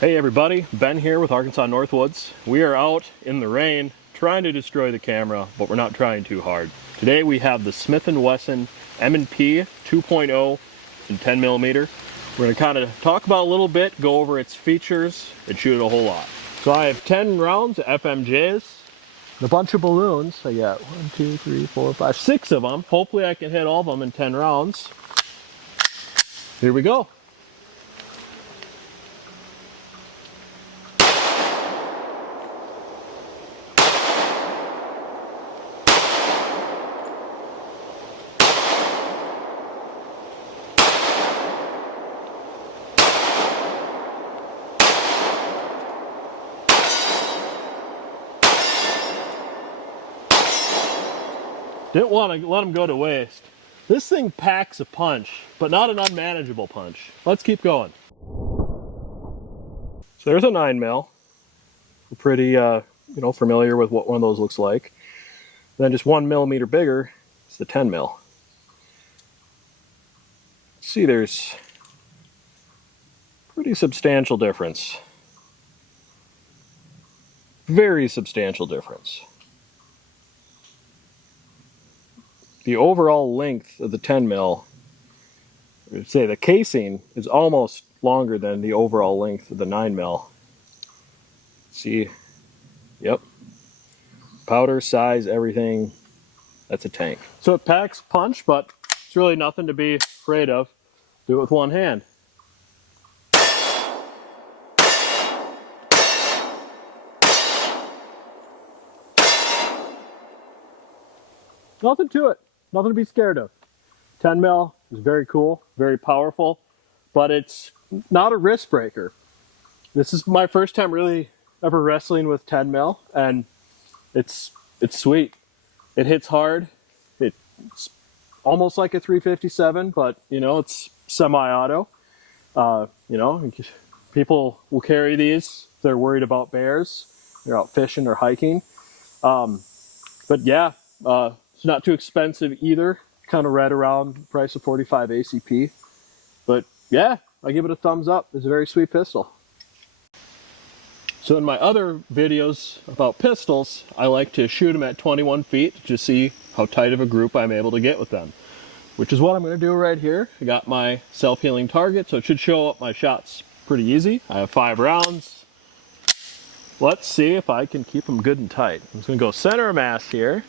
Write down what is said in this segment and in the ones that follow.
Hey everybody, Ben here with Arkansas Northwoods. We are out in the rain trying to destroy the camera, but we're not trying too hard. Today we have the Smith Wesson M&P 2.0 in 10mm. We're going to kind of talk about a little bit, go over its features, and shoot it a whole lot. So I have 10 rounds of FMJs, and a bunch of balloons. I got 1, 2, 3, 4, 5, 6 of them. Hopefully I can hit all of them in 10 rounds. Here we go. Didn't want to let them go to waste. This thing packs a punch, but not an unmanageable punch. Let's keep going. So there's a 9mm. We're pretty, familiar with what one of those looks like. Then just 1mm bigger is the 10mm. See, there's pretty substantial difference. Very substantial difference. The overall length of the 10mm, say the casing, is almost longer than the overall length of the 9mm. See, yep. Powder, size, everything, that's a tank. So it packs punch, but it's really nothing to be afraid of. Do it with one hand. Nothing to it. Nothing to be scared of. 10mm is very cool, very powerful, but it's not a wrist breaker. This is my first time really ever wrestling with 10mm, and it's sweet. It hits hard. It's almost like a 357, but it's semi-auto. People will carry these if they're worried about bears. They're out fishing or hiking. But yeah, it's not too expensive either. Kind of right around the price of 45 ACP. But yeah, I give it a thumbs up. It's a very sweet pistol. So in my other videos about pistols, I like to shoot them at 21 feet to see how tight of a group I'm able to get with them. Which is what I'm going to do right here. I got my self-healing target, so it should show up my shots pretty easy. I have 5 rounds. Let's see if I can keep them good and tight. I'm just going to go center of mass here.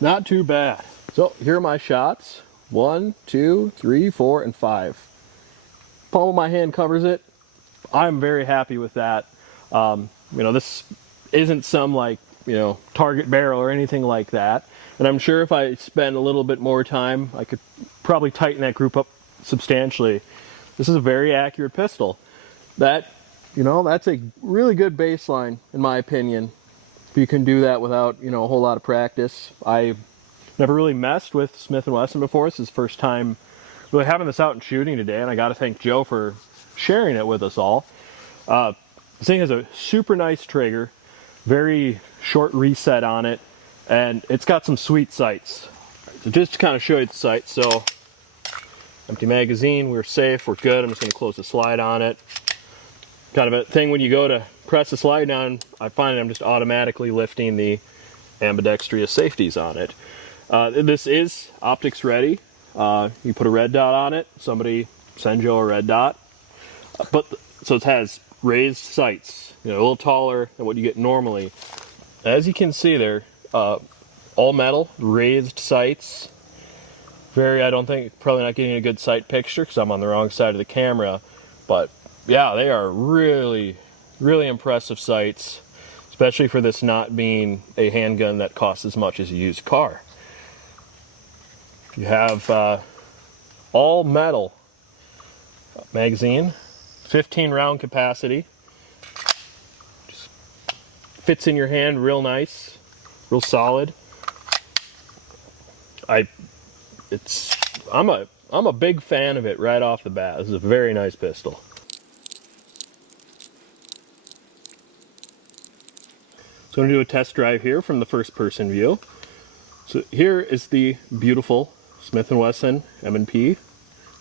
Not too bad. So here are my shots. 1, 2, 3, 4, and 5. Palm of my hand covers it. I'm very happy with that. This isn't some target barrel or anything like that. And I'm sure if I spend a little bit more time, I could probably tighten that group up substantially. This is a very accurate pistol. That's a really good baseline in my opinion. If you can do that without, a whole lot of practice. I never really messed with Smith & Wesson before. This is the first time really having this out and shooting today, and I got to thank Joe for sharing it with us all. This thing has a super nice trigger, very short reset on it, and it's got some sweet sights. So just to kind of show you the sights, so empty magazine, we're safe, we're good. I'm just going to close the slide on it. Kind of a thing when you go to press the slide down, I find I'm just automatically lifting the ambidextrous safeties on it. This is optics ready. You put a red dot on it, somebody send Joe a red dot. So it has raised sights, a little taller than what you get normally. As you can see there, all metal, raised sights. I don't think, probably not getting a good sight picture because I'm on the wrong side of the camera, but yeah, they are really, really impressive sights, especially for this not being a handgun that costs as much as a used car. You have all metal magazine, 15 round capacity, just fits in your hand real nice. real solid. I'm a big fan of it right off the bat. This is a very nice pistol. So I'm going to do a test drive here from the first person view. So here is the beautiful Smith Wesson M&P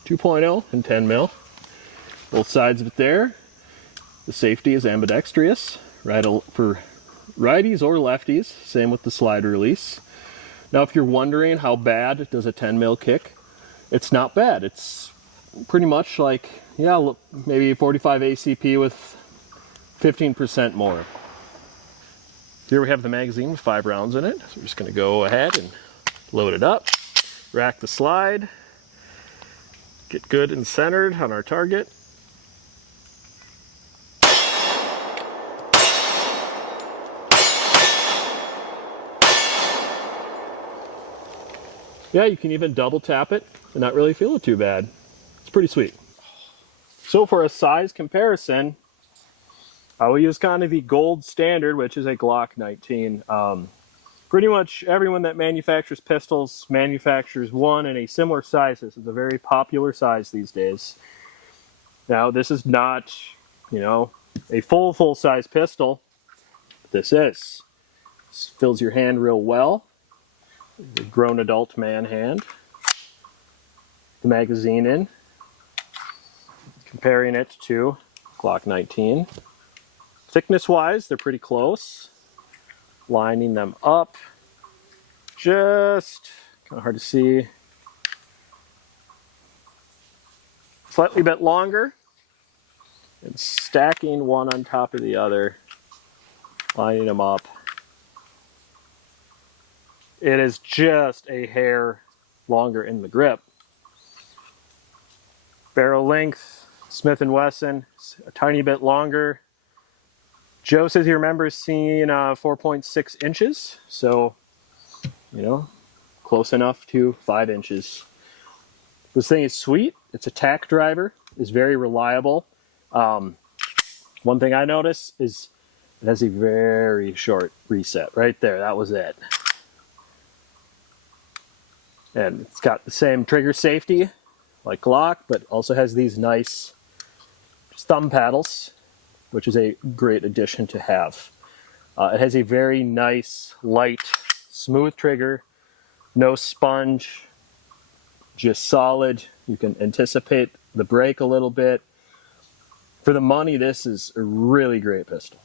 2.0 and 10 mil. Both sides of it there. The safety is ambidextrous, right for righties or lefties. Same with the slide release. Now, if you're wondering how bad does a 10 mil kick, it's not bad. It's pretty much like, yeah, maybe 45 ACP with 15% more. Here we have the magazine with 5 rounds in it. So we're just going to go ahead and load it up, rack the slide, get good and centered on our target. Yeah, you can even double tap it and not really feel it too bad. It's pretty sweet. So for a size comparison, I will use kind of the gold standard, which is a Glock 19. Pretty much everyone that manufactures pistols manufactures one in a similar size. This is a very popular size these days. Now, this is not, you know, a full size pistol. This fills your hand real well. A grown adult man hand. The magazine in. Comparing it to Glock 19. Thickness wise, they're pretty close. Lining them up. Just kind of hard to see. Slightly bit longer. And stacking one on top of the other. Lining them up. It is just a hair longer in the grip. Barrel length, Smith & Wesson, a tiny bit longer. Joe says he remembers seeing 4.6 inches, so, you know, close enough to 5 inches. This thing is sweet. It's a tack driver. It's very reliable. One thing I noticed is it has a very short reset. Right there, that was it. And it's got the same trigger safety like Glock, but also has these nice thumb paddles, which is a great addition to have. It has a very nice, light, smooth trigger, no sponge, just solid. You can anticipate the break a little bit. For the money, this is a really great pistol.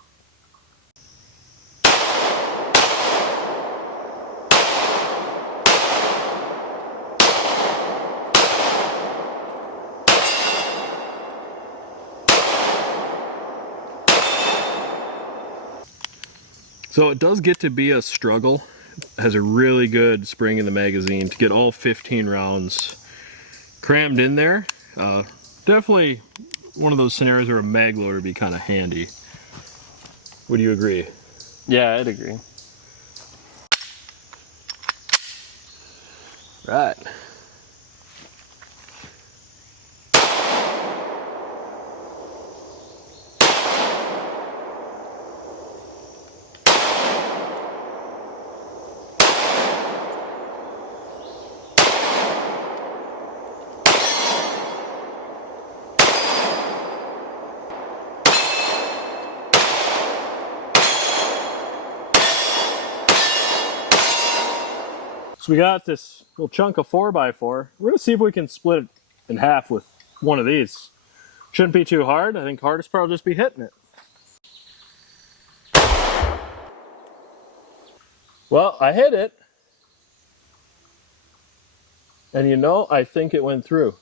So it does get to be a struggle. It has a really good spring in the magazine to get all 15 rounds crammed in there. Definitely one of those scenarios where a mag loader would be kind of handy. Would you agree? Yeah, I'd agree. Right. So we got this little chunk of 4x4. We're gonna see if we can split it in half with one of these. Shouldn't be too hard. I think hardest part will just be hitting it. Well, I hit it. And you know, I think it went through.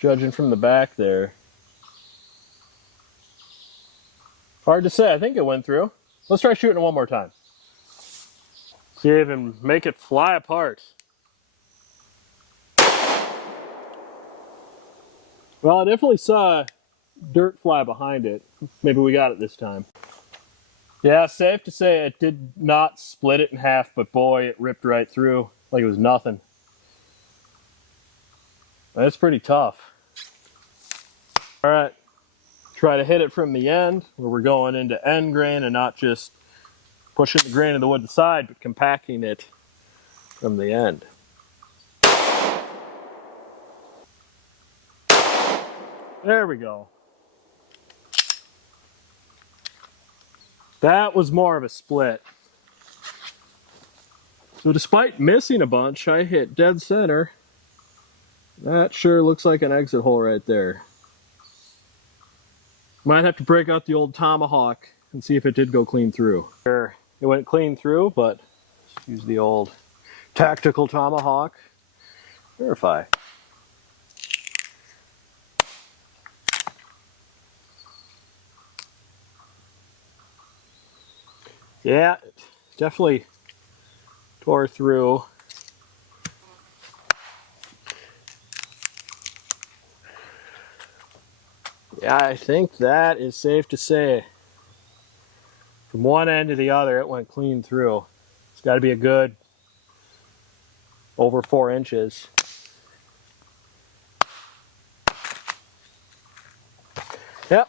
Judging from the back there. Hard to say. I think it went through. Let's try shooting it one more time. See if I can make it fly apart. Well, I definitely saw dirt fly behind it. Maybe we got it this time. Yeah, safe to say it did not split it in half, but boy, it ripped right through like it was nothing. That's pretty tough. All right, Try to hit it from the end where we're going into end grain and not just pushing the grain of the wood to the side, but compacting it from the end. There we go. That was more of a split. So despite missing a bunch, I hit dead center. That sure looks like an exit hole right there. Might have to break out the old tomahawk and see if it did go clean through. It went clean through, but let's use the old tactical tomahawk. Verify. Yeah, it definitely tore through. Yeah, I think that is safe to say. From one end to the other, it went clean through. It's got to be a good over 4 inches. Yep.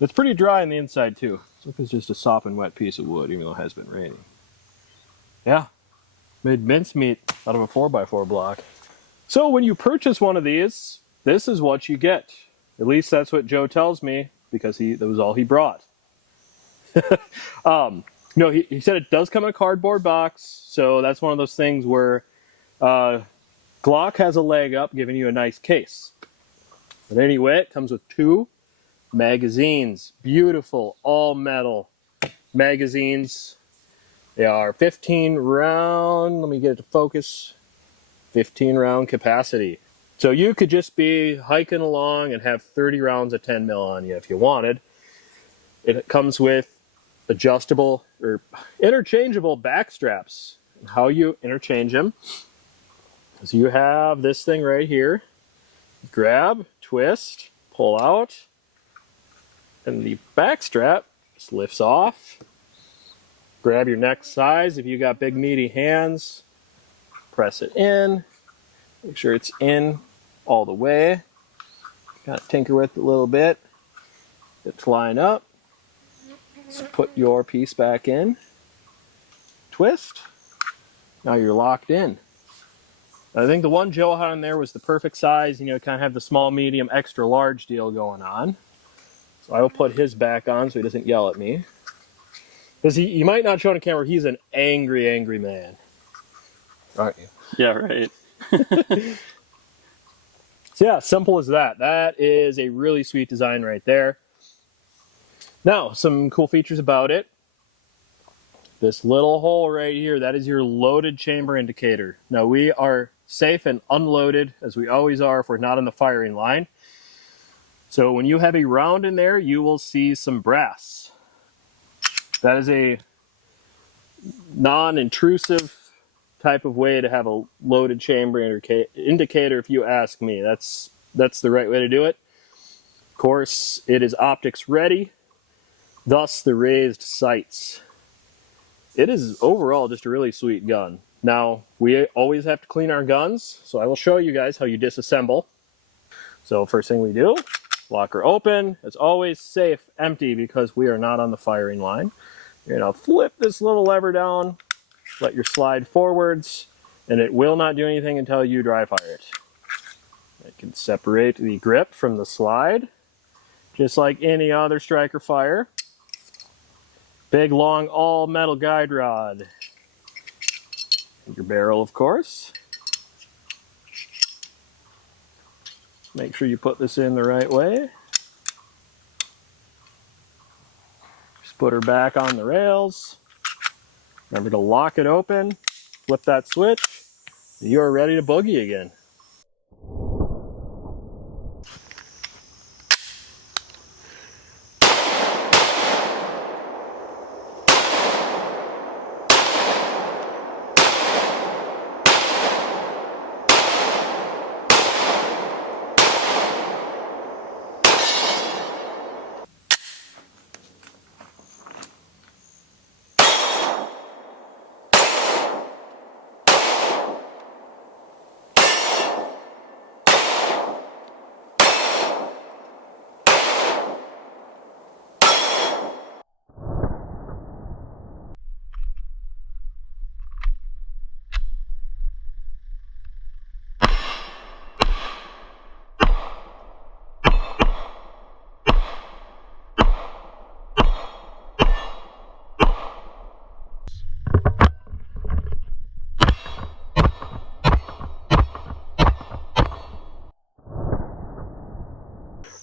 It's pretty dry on the inside too. So it's just a soft and wet piece of wood, even though it has been raining. Yeah, made mincemeat out of a 4x4 block. So when you purchase one of these, this is what you get. At least that's what Joe tells me, because that was all he brought. No, he said it does come in a cardboard box, so that's one of those things where Glock has a leg up, giving you a nice case. But anyway, it comes with 2 magazines. Beautiful, all metal magazines. They are 15 round, let me get it to focus, 15 round capacity. So you could just be hiking along and have 30 rounds of 10 mil on you if you wanted. It comes with adjustable or interchangeable back straps. How you interchange them is you have this thing right here. Grab, twist, pull out, and the back strap just lifts off. Grab your next size if you got big meaty hands. Press it in. Make sure it's in all the way. Kind of tinker with it a little bit. It's line up. Just put your piece back in. Twist. Now you're locked in. I think the one Joe had on there was the perfect size. You know, kind of have the small, medium, extra large deal going on. So I will put his back on so he doesn't yell at me. Because you might not show on camera, he's an angry, angry man. Aren't you? Yeah, right. So yeah, simple as that. That is a really sweet design right there. Now, some cool features about it. This little hole right here, that is your loaded chamber indicator. Now we are safe and unloaded, as we always are if we're not on the firing line. So when you have a round in there, you will see some brass. That is a non-intrusive type of way to have a loaded chamber indicator, if you ask me. That's the right way to do it. Of course, it is optics ready, thus the raised sights. It is overall just a really sweet gun. Now, we always have to clean our guns, so I will show you guys how you disassemble. So first thing we do, locker open. It's always safe empty because we are not on the firing line. You're going to flip this little lever down, let your slide forwards, and it will not do anything until you dry fire it. I can separate the grip from the slide, just like any other striker fire. Big, long, all-metal guide rod. And your barrel, of course. Make sure you put this in the right way. Just put her back on the rails. Remember to lock it open, flip that switch. You are ready to boogie again.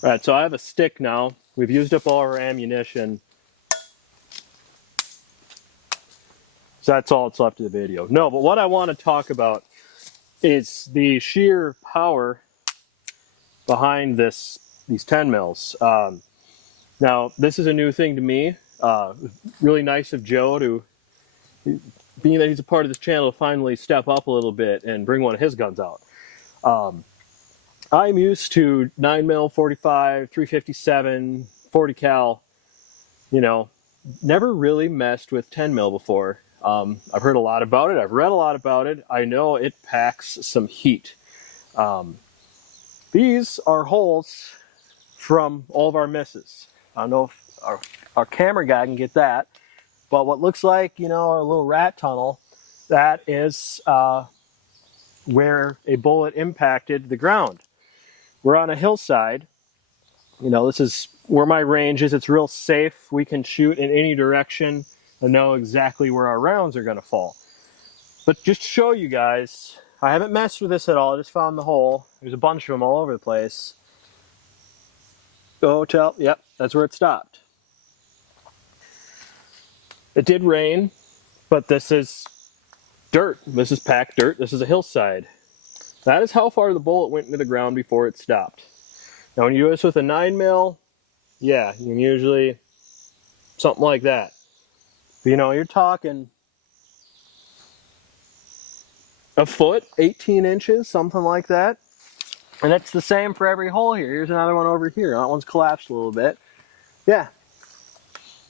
All right, so I have a stick now. We've used up all our ammunition. So that's all that's left of the video. No, but what I want to talk about is the sheer power behind these 10 mils. Now, this is a new thing to me. Really nice of Joe to, being that he's a part of this channel, to finally step up a little bit and bring one of his guns out. I'm used to 9mm, 45, 357, 40 cal, you know, never really messed with 10mm before. I've heard a lot about it. I've read a lot about it. I know it packs some heat. These are holes from all of our misses. I don't know if our camera guy can get that, but what looks like, you know, our little rat tunnel, that is where a bullet impacted the ground. We're on a hillside. You know, this is where my range is. It's real safe. We can shoot in any direction and know exactly where our rounds are going to fall. But just to show you guys, I haven't messed with this at all. I just found the hole. There's a bunch of them all over the place. Go tell, yep, that's where it stopped. It did rain, but this is dirt. This is packed dirt. This is a hillside. That is how far the bullet went into the ground before it stopped. Now, when you do this with a 9mm, yeah, you can usually something like that. But, you know, you're talking a foot, 18 inches, something like that. And it's the same for every hole here. Here's another one over here. That one's collapsed a little bit. Yeah,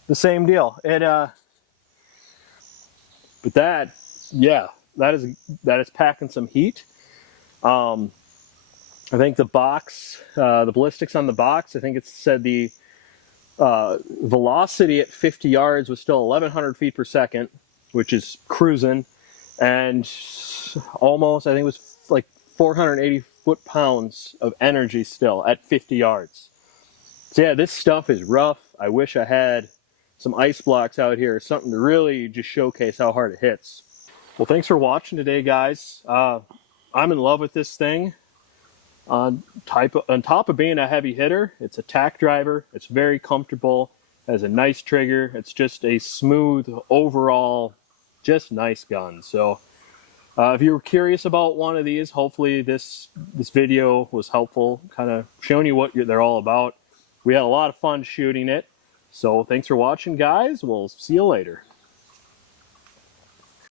the same deal. But that, yeah, that is packing some heat. I think the box, the ballistics on the box, I think it said the velocity at 50 yards was still 1,100 feet per second, which is cruising, and almost, I think it was like 480 foot-pounds of energy still at 50 yards. So yeah, this stuff is rough. I wish I had some ice blocks out here, something to really just showcase how hard it hits. Well, thanks for watching today, guys. I'm in love with this thing. On top of being a heavy hitter, it's a tack driver. It's very comfortable. It has a nice trigger. It's just a smooth overall, just nice gun. So if you were curious about one of these, hopefully this video was helpful, kind of showing you what they're all about. We had a lot of fun shooting it. So thanks for watching, guys. We'll see you later.